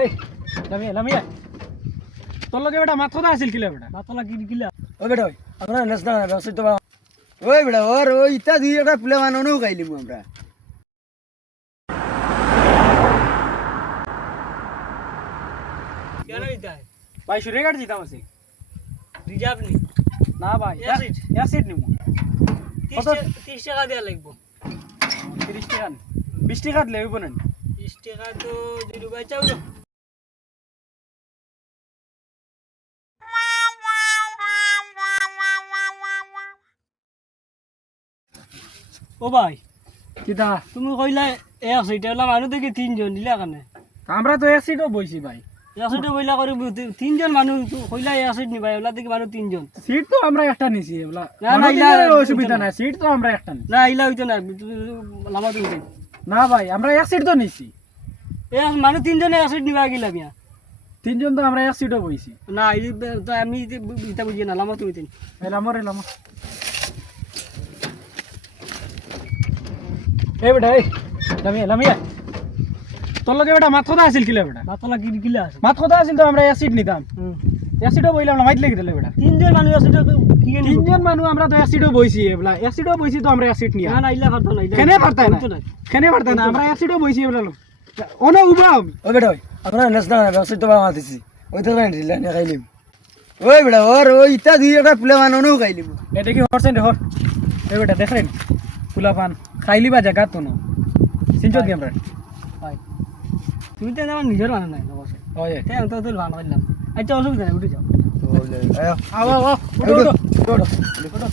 এই নামিয়ে নামিয়ে তোর লগে বেটা মাথা আছিল কিলা বেটা? মাথা লাগি কিলা? ও বেটা ওই আপনার নেস না রসই তো ওই বেটা ওর ওই ইতা দুই একটা প্লে মানানো গাইলি মু আমরা। কেন এটা ভাই সুরে কাট দিতাম আছে রিজার্ভ নি? না ভাই Acid? অ্যাসিড নিমু তিরিশ কত? টাকা- তিরিশ টাকা দেওয়া লাগবো। 30 টাকা নি। 20 টাকা দিলে হইব না? তিরিশ টাকা তো দুই রুপায় চাও ও ভাই কিতা? তুমি কইলা এ আছে এটা হলো দেখি তিনজন দিলা কানে আমরা তো অ্যাসিডও বইছি ভাই। এসিড বইলা করে তিনজন মানুষ কইলা এসিড নিবা এগুলা দেখি মানুষ তিনজন। সিট তো আমরা একটা নিছি এগুলা না, না, ইলা- অসুবিধা নাই। সিট তো আমরা একটা নিছি। না ইলা হইতো না লামা তুমি না ভাই আমরা অ্যাসিড তো নিছি। এ মানুষ তিনজনে এসিড নিবা গিলা মিয়া। তিনজন তো আমরা অ্যাসিডও বইছি। না আমি ইটা বুঝি না লামা তুমি তিন এলাম রে এলাম এই বেটা এই নামিয়ে নামিয়ে তোর লগে বেটা মাথা আছিল কিলা বেটা? মাথা লাগি গিলা আছে মাথা আছিল তো আমরা অ্যাসিড নিতাম। অ্যাসিডও বইলাম না মাইট লেগে দিলে বেটা। তিনজন মানুষ এসিড কি তিনজন মানুষ আমরা তো অ্যাসিডও বইছি এবলা অ্যাসিডও বইছি তো আমরা অ্যাসিড নিয়া। না না ইলা পারতো না কেনে পারতাই না কেনে পারতাই না আমরা অ্যাসিডও বইছি এবলা অন উবা আমি ও বেটা ওই তো মাতিছি ওই তো গাইলি দিলা নে গাইলি ওই বেটা ওর ওই ইতা দুই একটা প্লে মানানো গাইলি মু এটা কি হরছেন রে হর এই বেটা দেখলেন ফুলা পান। খাইলি বা জায়গা তো না। সিনচত গেম রে ভাই তুমি তো আমার নিজের মানুষ নাই অবশ্যই হয়। তাই আমি তো তোর ভালো করলাম আচ্ছা অসুবিধা নাই উঠে যাও। আও আও আও উঠো উঠো উঠো উঠো।